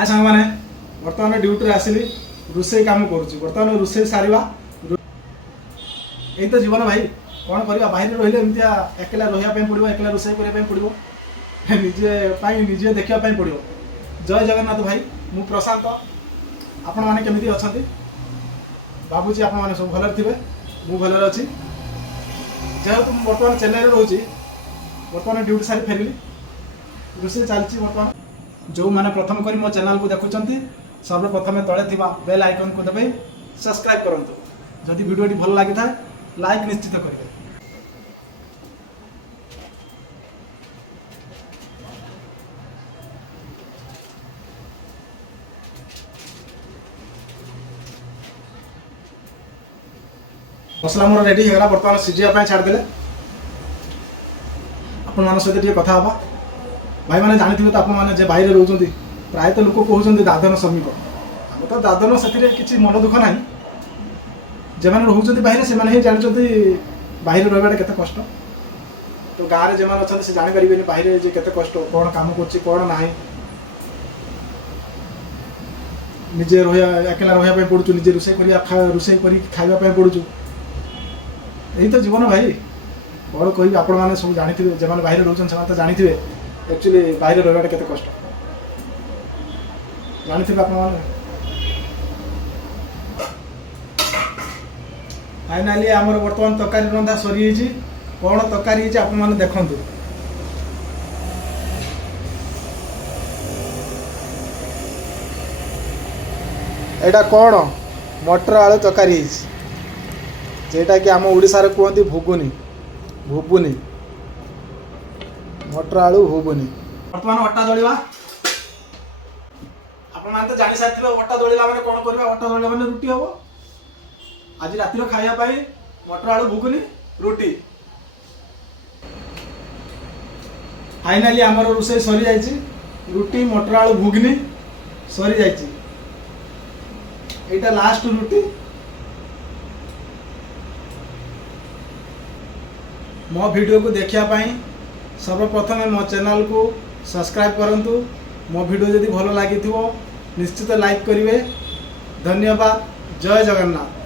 आज सांग मैंने बर्तमान ड्यूटी आसिली रोसे काम करुच्ची बर्तमान रोसे सारिबा यही तो जीवन भाई कौन करवा बाहर रही एमतिया एकला रही पड़ो एकला रोसे करने पड़ो निजे निजे देखापी पड़ो। जय जगन्नाथ भाई मु प्रशांत आपण मैंने केमी अच्छा भावुँ आपण मैंने सब भलर थे मु भलर अच्छी जेहेतु बर्तमान चेन्नई रोचे बर्तमान ड्यूटी सारी फेरली रोसे चलती बर्तमान जो मैंने प्रथम कर मो चैनल को देखुंत सर्वप्रथम तले थी बेल आइकन को दबाई सब्सक्राइब करूँ जदि वीडियो भल लगी था लाइक निश्चित करेंगे। मसला मोर रेडी होगा बर्तमान सीझापी छाड़दे आपण मान सहित टे कथा हाँ भाई मैंने जानी तो आपने बाहर रोच प्रायतः लोक कहते दादन श्रमिक आम तो दादन से किसी मन दुख ना जो मैंने रोच बाहर से ही जानते बाहर रहा केते कष्ट तो गाँव में जो अच्छा से जापर बाहर केते कष्ट कौन काम कर ना निजे एकला रहा पड़ू निजे रोसे रोसे कर खावाई पड़ू यही तो जीवन भाई कौन कह आपण मैंने सब जानी जो मैंने बाहर रोच तो जानी एक्चुअली बाहर रहा केते कष्ट जानी आप फाइनाली आमर बर्तमान तरकारी रंधा सरी कौन तरकारी आप देखु एटा कौन मटर आलू तरकारी जेटा कि आम ओडिशा रे कहते भुगुनी भुबुनी मटर आलू भुबुनी। बर्तमान अटा दलिवा आप तो जानी सारी अटा दलिला मैंने कौन करवा अटा दलिला मैंने रुटी हम आज रातिर खावाई मटर आलू भुगुनी रुटी। फाइनाली आमर रोसे सरी जाइए रुटी मटर आलू भुगनी सरी जाइए एटा लास्ट रुटी। मो वीडियो को देखापी सर्वप्रथम मो चैनल को सब्सक्राइब करंतु मो वीडियो जदि भल लगी निश्चित लाइक करेंगे। धन्यवाद। जय जगन्नाथ।